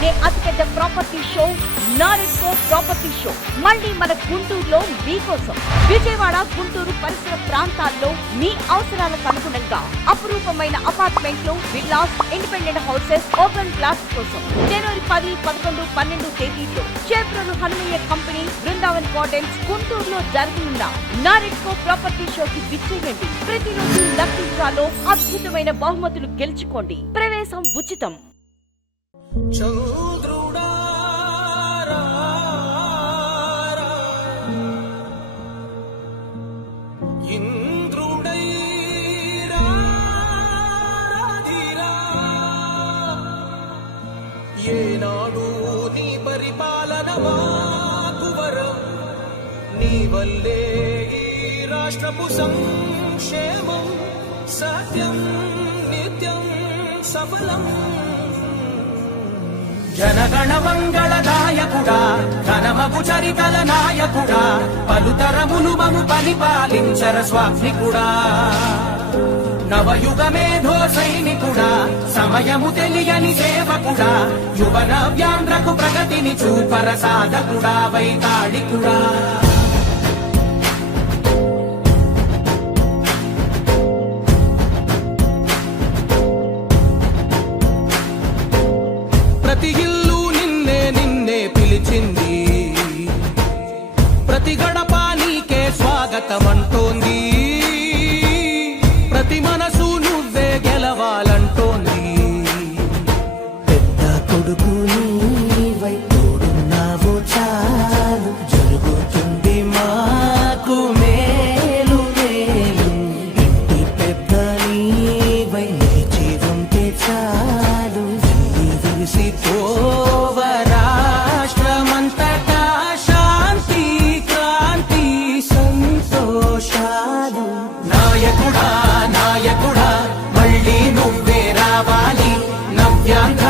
దేశంలోనే అతిపెద్ద property show NAREDCO property show మళ్ళీ మన గుంటూరులో మీకోసం. విజయవాడ, గుంటూరు పరిసర ప్రాంతాల్లో మీ అవసరాలకు అనుగుణంగా అపురూపమైన అపార్ట్మెంట్లు, villas, independent houses, open plots కోసం జనవరి 10, 11, 12 తేదీల్లో చేబ్రోలు హనుమయ్య కంపెనీ, బృందావన్ గార్డెన్స్, గుంటూరులో జరగనున్న నారెడ్కో ప్రాపర్టీ షోకి విచ్చేయండి. ప్రతిరోజు లక్కీ డ్రాలో అద్భుతమైన బహుమతులు గెలుచుకోండి. ప్రవేశం ఉచితం. ఏనాడు నీ పరిపాలన మాకు వరం, నీ వల్లే ఈ రాష్ట్రపు సంక్షేమం సత్యం నిత్యం సఫలం. జనగణ మంగళ నాయకుడా, ఘనమగు చరితల నాయకుడా, పలుతరములు మము పరిపాలించర స్వామికుడా. నవయుగ మేధో సైనికుడా, సమయము తెలియని సేవకుడా, యువన వ్యాంధ్రకు ప్రగతిని చూపర సాధకుడా, వైతాళికుడా. ప్రతి ఇల్లు నిన్నే నిన్నే పిలిచింది, ప్రతి గడప నీకే స్వాగతమంటోంది, ప్రతి మనసు నువ్వే గెలవాలంటోంది. పెద్ద కొడుకు నీవై తోడున్నావు చాలు, జరుగుతుంది మాకు మేలు మేలు. ఇంటి పెద్ద నీవై నిలిచి ఉంటే చాలు, విసిపోవ రాష్ట్రమంతటా శాంతి క్రాంతి సంతోషాలు. నాయకుడా నాయకుడా మళ్ళీ నువ్వే రావాలి, నవ్యాంధ్ర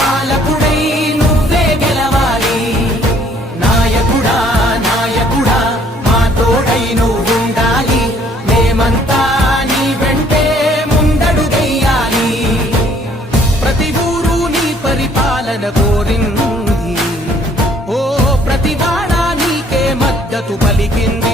పాలకుడై నువ్వే గెలవాలి. నాయకుడా నాయకుడా మా తోడై నువ్వుండాలి, మేమంతా నీ వెంటే ముందడుగెయ్యాలి. ప్రతి ఊరు నీ పరిపాలన కోరింది, ఓ ప్రతి వాడ నీకే మద్దతు పలికింది.